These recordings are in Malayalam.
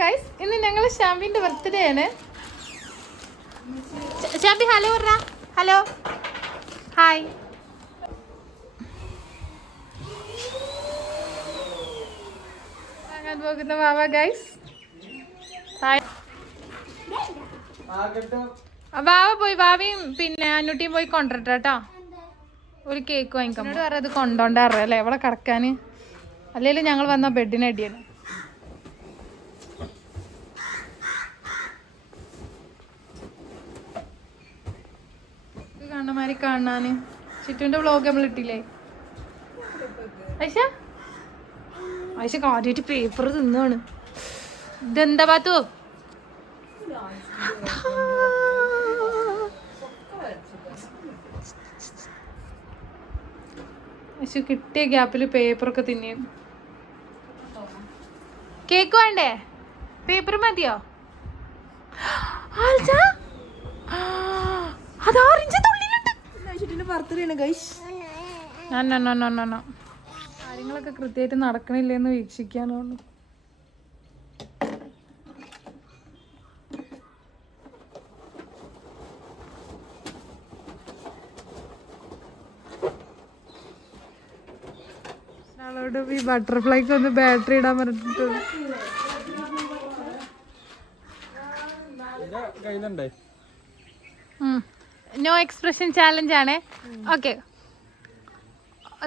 ഗൈസ്, ഇന്ന് ഞങ്ങൾ ഷാമ്പിന്റെ ബർത്ത്ഡേ ആണ്. ഷാമ്പി ഹലോ പറ. Hello hi. വാങ്ങാൻ പോകുന്ന വാവ ഗൈസ്. ഹായ്. വാവ പോയി, വാവയും പിന്നെ അന്നുട്ടിയും പോയി കൊണ്ടിട്ട് കേട്ടോ. ഒരു കേക്ക് വാങ്ങിക്കാൻ പറയാം. അത് കൊണ്ടോണ്ടാറ അല്ലേ എവിടെ കിടക്കാന്, അല്ലെങ്കിലും ഞങ്ങൾ വന്ന ബെഡിന് അടിയാണ്. കാണമാരി കാണാന് ചിറ്റുവിന്റെ വ്ലോഗ് നമ്മൾ ഇട്ടില്ലേ ഐഷ? ഐഷ കാര്യമായിട്ട് പേപ്പർ തിന്നാണ്. ഇതെന്താ പാത്തു? ഐഷ കിട്ടിയ ഗ്യാപ്പിൽ പേപ്പറൊക്കെ തിന്നു. കേക്ക് വേണ്ടേ? പേപ്പർ മതിയോ? കാര്യങ്ങളൊക്കെ കൃത്യമായിട്ട് നടക്കണില്ലെന്ന് വീക്ഷിക്കാനാണ്. ആളോട് ഈ ബട്ടർഫ്ലൈക്ക് ഒന്ന് ബാറ്ററി ഇടാൻ പറഞ്ഞിട്ട് നോ എക്സ്പ്രഷൻ ചാലഞ്ച് ആണ്. ഓക്കെ,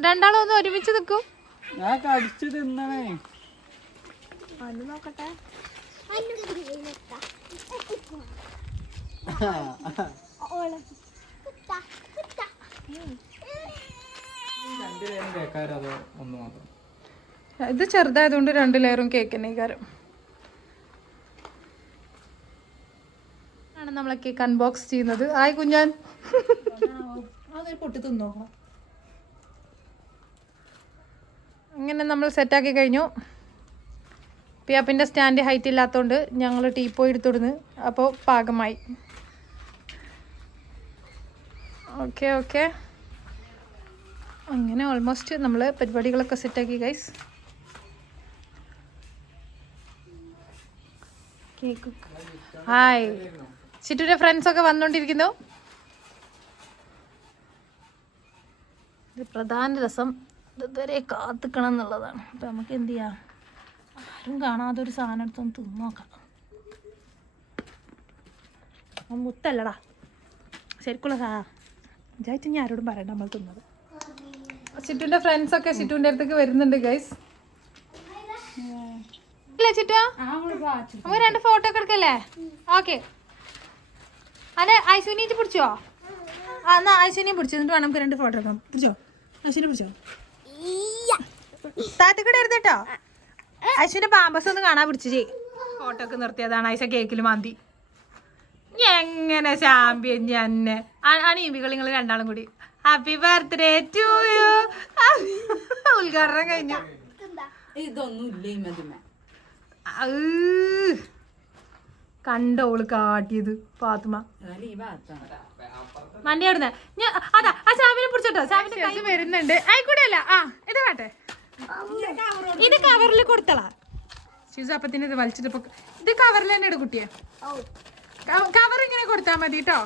രണ്ടാളും ഒന്ന് ഒരുമിച്ച് നിൽക്കും. നോക്കട്ടെ. ഇത് ചെറുതായതുകൊണ്ട് 2 ലെയറും കേക്ക് തന്നെ കാരം ആണ് നമ്മളെ കേക്ക് അൺബോക്സ് ചെയ്യുന്നത്. ആയി കുഞ്ഞാൻ പൊട്ടി തിന്നോ. അങ്ങനെ നമ്മൾ സെറ്റാക്കി കഴിഞ്ഞു. പിയാപ്പിൻ്റെ സ്റ്റാൻഡ് ഹൈറ്റ് ഇല്ലാത്തതുകൊണ്ട് ഞങ്ങൾ ടീപ്പോയി എടുത്തുവിടുന്നു. അപ്പോൾ പാകമായി. ഓക്കെ ഓക്കെ, അങ്ങനെ ഓൾമോസ്റ്റ് നമ്മൾ പരിപാടികളൊക്കെ സെറ്റാക്കി ഗൈസ്. Cake hi. ചിറ്റുവിൻ്റെ ഫ്രണ്ട്സൊക്കെ വന്നുകൊണ്ടിരിക്കുന്നു. ഇത് പ്രധാന രസം ഇതുവരെ കാത്തിക്കണം എന്നുള്ളതാണ്. അപ്പം നമുക്ക് എന്ത് ചെയ്യാം, ആരും കാണാതെ ഒരു സാധനം എടുത്തൊന്ന് തിന്നോക്കാം. മുത്തല്ലടാ ശരിക്കുള്ള വിചാരിച്ചു ഞാൻ ആരോടും പറയണ്ട നമ്മൾ തിന്നത്. ചിറ്റുവിൻ്റെ ഫ്രണ്ട്സൊക്കെ ചിറ്റുവിൻ്റെ അടുത്തേക്ക് വരുന്നുണ്ട് ഗൈസ്. അല്ലേ ചിറ്റു? നമുക്ക് 2 ഫോട്ടോ ഒക്കെ എടുക്കല്ലേ? ഓക്കെ. അല്ലെ ഐശുനീറ്റ് പിടിച്ചോ? ആ എന്നാ ഐശുനിയും പിടിച്ചു, എന്നിട്ട് വേണം നമുക്ക് 2 ഫോട്ടോ എടുക്കാം. പിടിച്ചോ ഐശുനെ, പിടിച്ചോ. താറ്റക്കൂടെ എടുത്തോ. ഐശുവിന്റെ പാമ്പസ് ഒന്ന് കാണാൻ പിടിച്ചു. ഫോട്ടോ ഒക്കെ നിർത്തിയതാണ്. ഐശ കേക്കിൽ മാന്തി. എങ്ങനെ ചാമ്പ്യൻ തന്നെ അണീമ്പികൾ നിങ്ങൾ 2 കൂടി. Happy birthday to you. ഉദ്ഘാടനം കഴിഞ്ഞു. കണ്ടോള് കാട്ടിയത് പാത്തുമ്മ. വണ്ടി അവിടുന്ന് അതാ ആ സാമിനെ പിടിച്ചോട്ടോ. സാമിന്റെ കൈ വരുന്നുണ്ട്. ആയിക്കൂടെ അല്ല. ആ ഇത് കാട്ടെ, ഇത് കവറിൽ കൊടുത്തളാ. ശിവസാപ്പത്തിന് ഇത് വലിച്ചിട്ട് ഇത് കവറിൽ തന്നെ ഇട കുട്ടിയെ. കവർ ഇങ്ങനെ കൊടുത്താൽ മതി കേട്ടോ.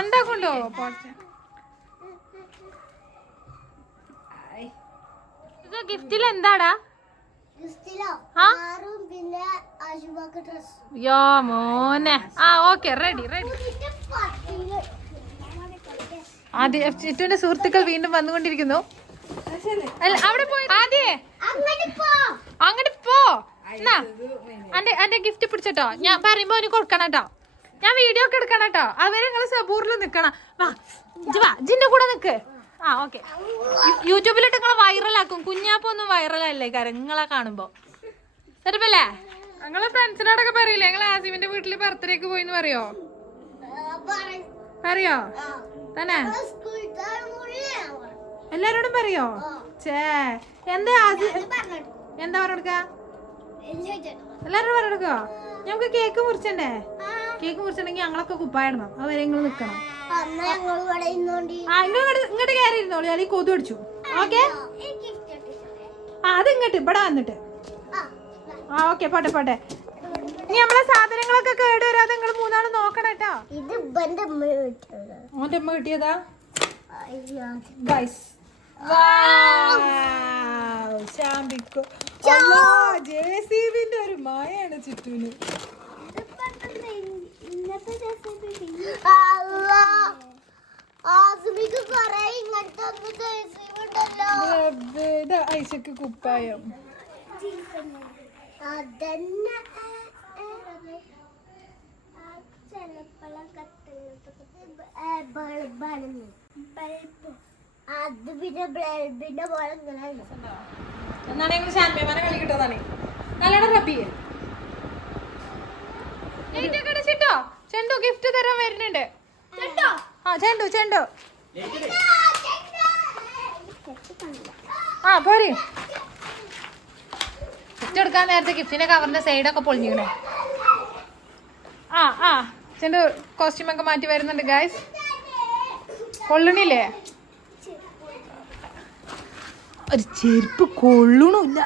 ഉണ്ടാക്കുണ്ടോ? ഗിഫ്റ്റിൽ എന്താടാ? യോ മോനെ. ആ ഓക്കെ, റെഡി റെഡി. ആദ്യ ചിറ്റുവിന്റെ സുഹൃത്തുക്കൾ വീണ്ടും വന്നുകൊണ്ടിരിക്കുന്നു. അല്ല അവിടെ പോയി ആദ്യേ അങ്ങോട്ട് പോ. എന്നാ എന്റെ ഗിഫ്റ്റ് പിടിച്ചോ. ഞാൻ പറയുമ്പോ അവന് കൊടുക്കണം കേട്ടോ. ഞാൻ വീഡിയോ ഒക്കെ എടുക്കണം കേട്ടോ. അവരെ നിങ്ങള് സബൂറിൽ നിക്കണം. വാ ജിന്റെ കൂടെ നിക്ക്. ആ ഓക്കെ. യൂട്യൂബിലിട്ട് നിങ്ങളെ വൈറലാക്കും. കുഞ്ഞാപ്പൊന്നും വൈറലല്ലേ കാര്യം നിങ്ങളെ കാണുമ്പോ. സെറ്റപ്പല്ലേ? ഞങ്ങളെ ഫ്രണ്ട്സിനോടൊക്കെ പറയില്ലേ ഞങ്ങൾ ആസിമിന്റെ വീട്ടില് ബർത്ത്ഡേക്ക് പോയിന്ന് പറയോ? പറയോ തന്നെ? എല്ലാരോടും പറയോ? ചേ എന്താ എന്താ പറഞ്ഞെടുക്ക? എല്ലാരോടും പറഞ്ഞെടുക്കോ? ഞമ്മക്ക് കേക്ക് മുറിച്ചണ്ടേ? കേക്ക് മുറിച്ചിട്ടുണ്ടെങ്കിൽ ഞങ്ങളൊക്കെ കുപ്പായിടണം. അതുവരെ നിങ്ങൾ നിക്കണം. ഇങ്ങോട്ട് കയറി ഇരുന്നോളൂ, അല്ലെങ്കിൽ കൊതു അടിച്ചു. ഓക്കെ, അത് ഇങ്ങോട്ട് ഇവിടെ വന്നിട്ട്. ഓക്കെ, പോട്ടെ പോട്ടെ. ഇനി നമ്മളെ സാധനങ്ങളൊക്കെ കേട് വരാതെ നിങ്ങൾ മൂന്നാള് നോക്കണം കേട്ടോ. ഓന്റെ അമ്മ കിട്ടിയതാ ഗൈസ്. ജെസിബിന്റെ ഒരു മായാണ് ചുറ്റൂന്. ഐശക്ക് കുപ്പായം. എന്നാണ് ഞങ്ങൾ ഷാൻമേമാനെ കളി കിട്ടതാണ്. നല്ലോണം റബ്ബിയെ ചെണ്ടു ഗിഫ്റ്റ് തരാൻ വരുന്നുണ്ട്. ചെണ്ടു ചെണ്ടു പോരി. ഗിഫ്റ്റ് എടുക്കാൻ നേരത്തെ ഗിഫ്റ്റിന്റെ കവറിന്റെ സൈഡൊക്കെ പൊളിഞ്ഞിക്കണേ. ചെണ്ടു കോസ്റ്റ്യൂമൊക്കെ മാറ്റി വരുന്നുണ്ട് ഗൈസ്. കൊള്ളണില്ലേ? ഒരു ചെരുപ്പ് കൊള്ളണില്ല.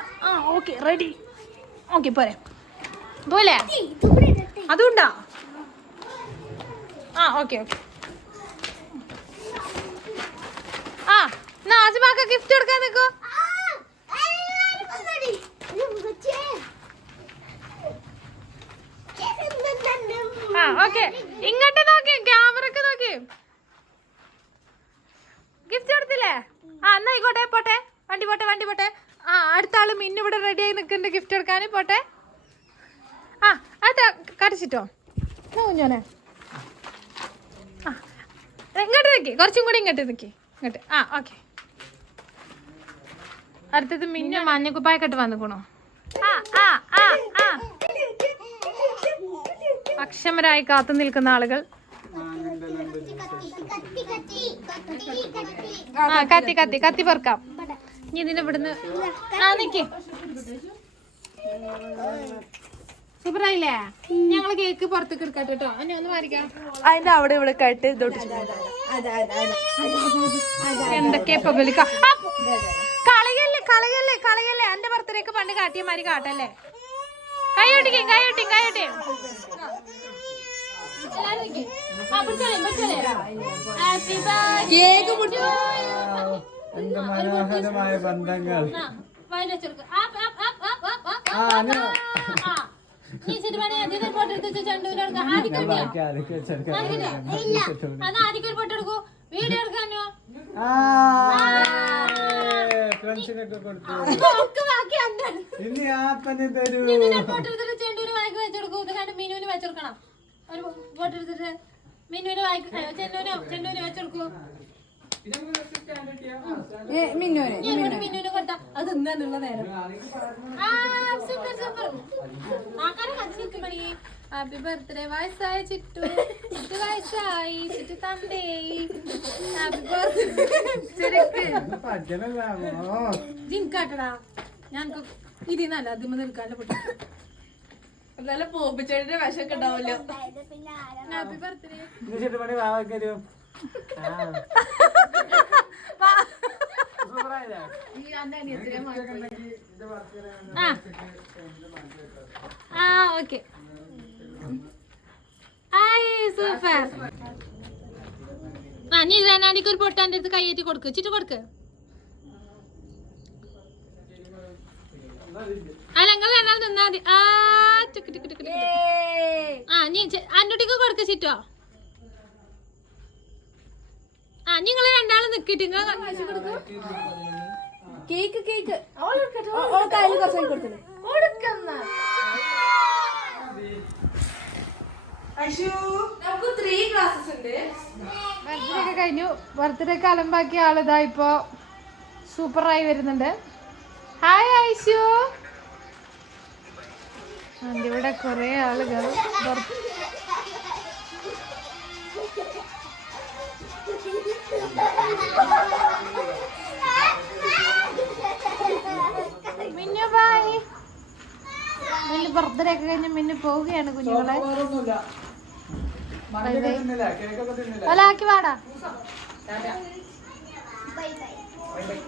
Okay, ready. ഓക്കെ, പോരെ പോലെ അതുകൊണ്ടാ. Okay okay. നാസിമാക്ക ഗിഫ്റ്റ് എടുക്കാൻ നിൽക്കോ? ഓക്കെ, ഇങ്ങോട്ട് നോക്കി, ക്യാമറക്ക് നോക്കി. ഗിഫ്റ്റ് എടുത്തില്ലേ? എന്നാ ആയിക്കോട്ടെ, പോട്ടെ. വണ്ടി പോട്ടെ, വണ്ടി പോട്ടെ. അടുത്ത ആള് മിന്നു ഇവിടെ റെഡി ആയി നിൽക്കുന്നുണ്ട് ഗിഫ്റ്റ് എടുക്കാൻ. പോട്ടെ. അത് കടിച്ചിട്ടോ കുഞ്ഞോനെ. ഇങ്ങോട്ട് നിൽക്കി, കുറച്ചും കൂടി ഇങ്ങോട്ട് നിൽക്കി, ഇങ്ങോട്ട്. ഓക്കെ. അടുത്തത് മിന്നു മഞ്ഞക്കുപ്പായൊക്കെ ഇട്ട് വന്നിക്കണോ? അക്ഷമരായി കാത്തു നിൽക്കുന്ന ആളുകൾ. കത്തി കത്തി കത്തി പറക്കാം. ഇനി ഇതിനെ ഇവിടുന്ന് നിക്ക്. സൂപ്പറായില്ലേ? ഞങ്ങള് കേക്ക് പുറത്തേക്ക് എടുക്കട്ടെ കേട്ടോ. എന്നെ ഒന്ന് മാറിക്കാം. അതിന്റെ അവിടെ ഇവിടെ കേട്ട് എന്തൊക്കെയാ കളയല്ലേ കളയല്ലേ കളയല്ലേ. എന്റെ ബർത്ത്ഡേക്ക് പണ്ട് കാട്ടിയ മാതിരി കാട്ടല്ലേ. കൈയൊട്ടിക്കും കൈയൊട്ടിയും കൈയൊട്ടിയും. എന്ത് മനോഹരമായ ബന്ധങ്ങൾ. ഫ്രണ്ട്സിനൊക്കെ കൊടുത്തു. ഇനി ആപ്പന് തരൂ. ചെണ്ടൂര് വായിക്ക് വെച്ചെടുക്കൂ. ഇത് കണ്ട് മീനുവിന് വെച്ചെടുക്കണം. ഒരു ഫോട്ടോ എടുത്തിട്ട് മീനുവിന് വായിക്ക് ചെണ്ടൂന് വെച്ചെടുക്കൂ. മിന്നുവിന് കൊടുത്താ അത് തിന്നാനുള്ള നേരം. Super super. Mani happy birthday. വയസ്സായ ചിറ്റു, ചിറ്റു വയസ്സായി, ചിറ്റു തന്തേ. Happy birthday. ജിൻകാട്ടടാ. ഞാൻ ഇതിന്നല്ല അതിമ്മ നിൽക്കാല്ല പൊട്ടി. നല്ല പോപ്പിച്ചേടിന്റെ വിഷമൊക്കെ ഉണ്ടാവല്ലോ. Happy birthday. Okay, super. നീ റനാനിക്ക് ഒരു പൊട്ടാൻ്റെ അടുത്ത് കൈയേറ്റി കൊടുക്ക്. ചിറ്റു കൊടുക്ക്. നിങ്ങൾ രണ്ടാൾ തിന്നാ മതി. നീ അന്നൂട്ടിക്ക് കൊടുക്ക ചിറ്റോ. നിങ്ങള് രണ്ടാളും നിക്കിട്ട് കേക്ക് കേക്ക് ബർത്ത്ഡേ ഒക്കെ കഴിഞ്ഞു. ബർത്ത്ഡേ ഒക്കെ അലമ്പാക്കിയ ആളിതാ ഇപ്പൊ സൂപ്പറായി വരുന്നുണ്ട്. ഹായ് ഐശു. ഇവിടെ കൊറേ ആളുകൾ മിന്നു ബായ്. മിന്നു ബർത്ത്ഡേ ഒക്കെ കഴിഞ്ഞ് മിന്നു പോവുകയാണ് കുഞ്ഞുങ്ങളെ. മന്തിയൊക്കെ തിന്നില്ല, കേക്കൊക്കെ തിന്നില്ല. ഒലാക്കി വാടാ. Bye bye.